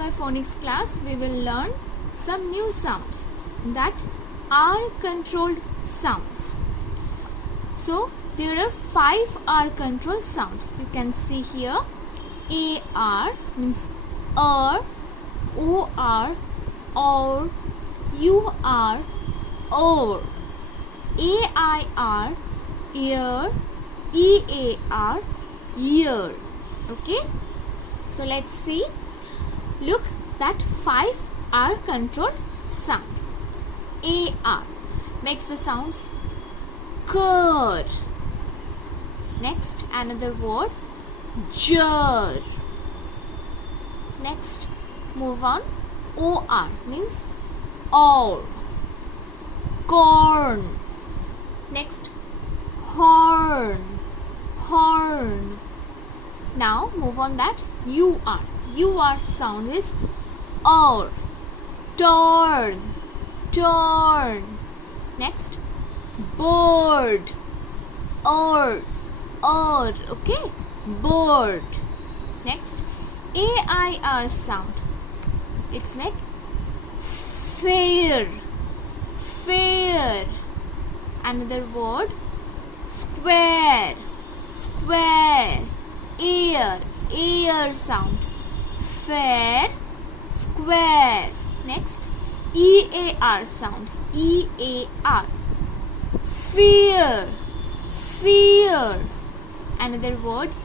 our phonics class, we will learn some new sounds that are controlled sounds. So there are 5 R control sound. You can see here AR means or, OR, or, UR, or, AIR, ear, EAR, year. Okay, so let's see. Look, that 5 are controlled sound. AR makes the sounds cur. Next, another word, jar. Next, move on. OR means or, corn. Next, horn, horn. Now move on that UR. UR sound is or, torn, torn. Next, bird, or, okay, bird. Next, AIR sound. It's make fair, fair. Another word, square, square. Ear, ear sound. Fair, square. Next, EAR sound. EAR. Fear, fear. Another word,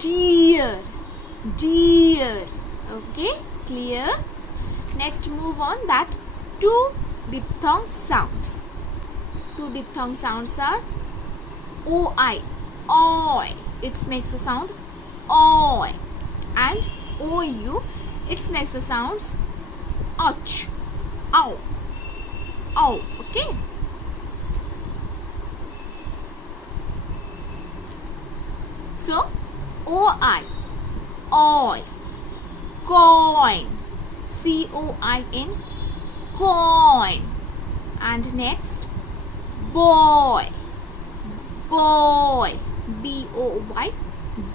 deer, deer. Okay, clear? Next, move on that 2 diphthong sounds. 2 diphthong sounds are OI, oi. It makes the sound oi, and OU. It makes the sounds ouch, ow, ow. Okay. So OI, oi, coin, COIN, coin. And next, boy, boy, BOY,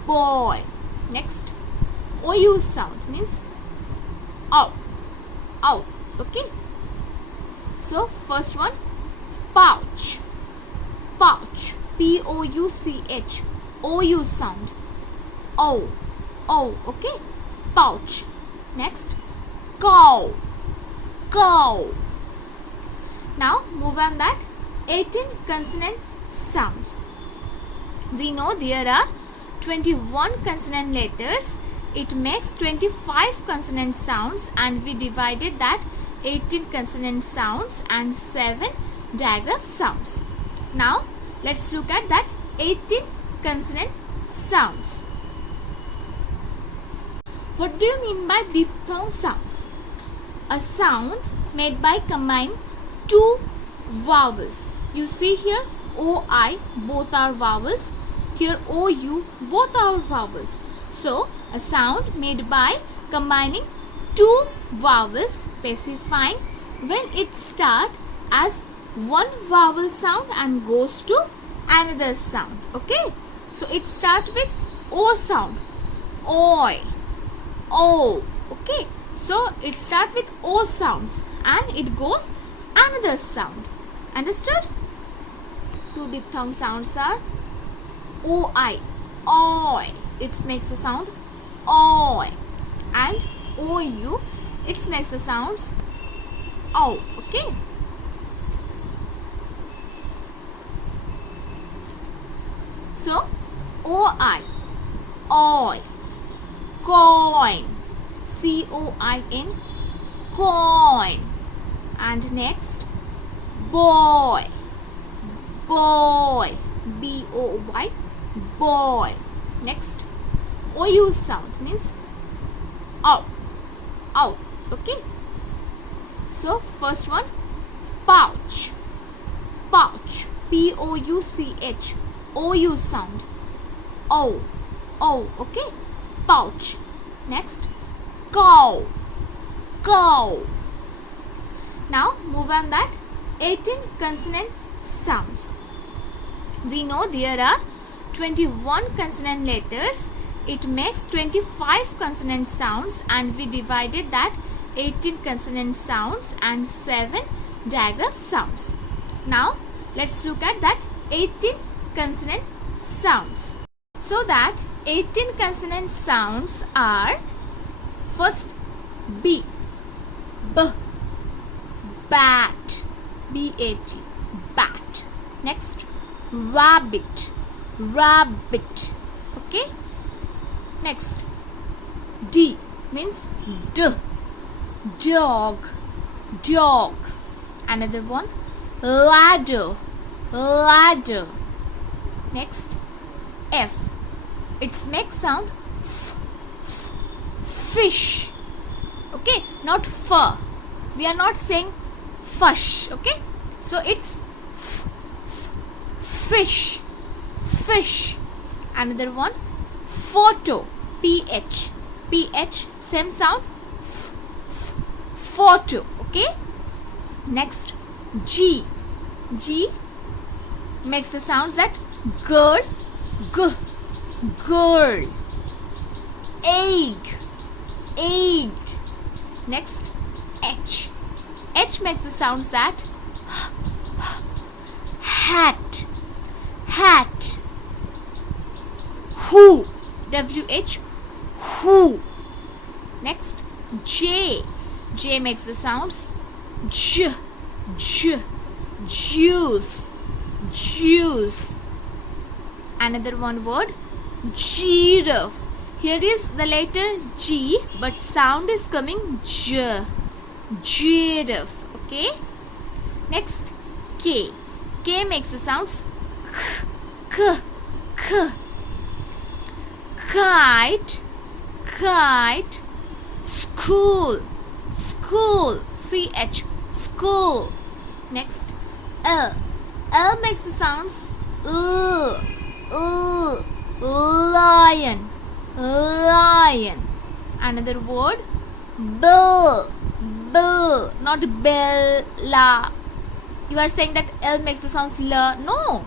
boy. Next, OU sound means ow, ow. Okay. So first one, pouch, pouch, POUCH, OU sound, oh, oh. Okay, pouch. Next, cow, cow. Now move on that 18 consonant sounds. We know there are 21 consonant letters. It makes 25 consonant sounds, and we divided that 18 consonant sounds and 7 digraph sounds. Now let's look at that 18 consonant sounds. What do you mean by diphthong sounds? A sound made by combining 2 vowels. You see here OI, both are vowels. Here OU, both are vowels. So a sound made by combining 2 vowels, specifying when it starts as one vowel sound and goes to another sound. Okay, so it starts with O sound, oi, oh. Okay, so it starts with O sounds and it goes another sound. Understood? 2 diphthong sounds are OI, oi. It makes the sound oi, and OU. It makes the sounds ow. Okay. So OI, oi, coin, COIN, coin. And next, boy, boy, BOY, boy. Next, OU sound means ow, ow. Okay. So first one, pouch, pouch, POUCH, OU sound, oh, oh. Okay, pouch. Next, cow, cow. Now move on that 18 consonant sounds. We know there are 21 consonant letters. it makes 25 consonant sounds, and we divided that 18 consonant sounds and 7 digraph sounds. Now let's look at that 18 consonant sounds. So that 18 consonant sounds are: first B, B, bat, B-A-T, bat. Next rabbit, rabbit. Okay. Next D means D, dog, dog. Another one ladder, ladder. Next F, its makes sound f, f, fish. Okay, not fur. We are not saying fush. Okay, so it's f, f, fish, fish. Another one photo, ph, ph, same sound f, f, photo. Okay. Next G, G makes the sounds that girl, g, girl. Egg, egg. Next H, H makes the sounds that hat, hat. Who, W-H, who. Next J, J makes the sounds J, J, juice, juice. Another one word giraffe. Here is the letter G, but sound is coming J, giraffe. Okay. Next K, K makes the sounds k, k, kite, kite. School, school, ch, school. Next L, L makes the sounds lion, lion. Another word bill, bill, not bella. You are saying that L makes the sounds la. No,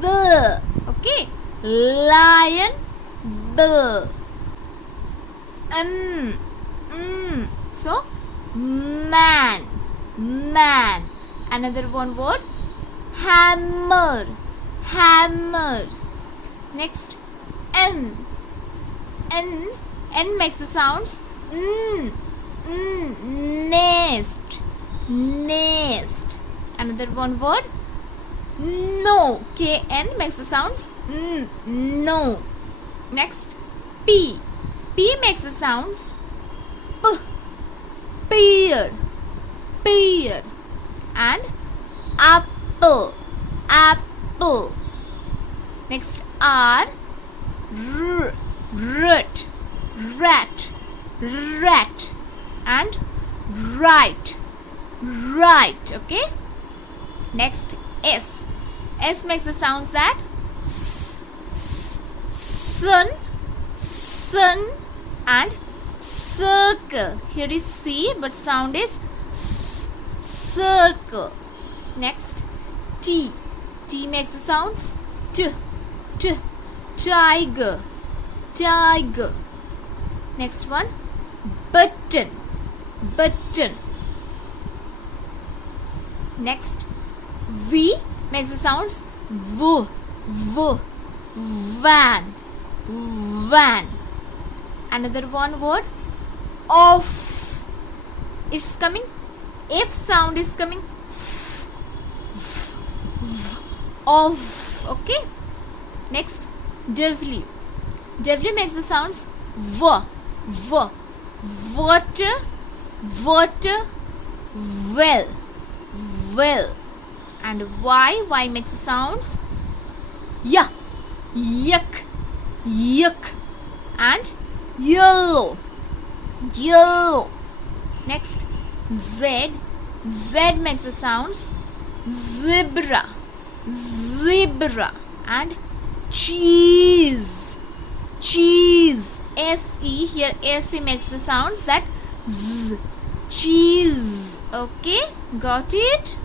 bill. Okay, lion, bill. So man, man. Another one word hammer, hammer. Next N, N, N makes the sounds nest, nest. Another one word no, K-N makes the sounds no. Next P, P makes the sounds p, pear, pear. And apple, apple. Next R, rat, rat, rat. And right, right. Okay. Next S, S makes the sounds that sun, sun. And circle. Here is C, but sound is circle. Next T, T makes the sounds t, t, tiger, tiger. Next one button, button. Next V makes the sounds v, v, van, van. Another one word off. It's coming, F sound is coming off. Okay. Next W, W makes the sounds v, v, water, water, well, well. And Y, Y makes the sounds ya, yuck, yuck. And yellow, yellow. Next Z, Z makes the sounds zebra, zebra. And cheese, cheese, S-E. Here S-E makes the sounds that Z, cheese. Okay, got it?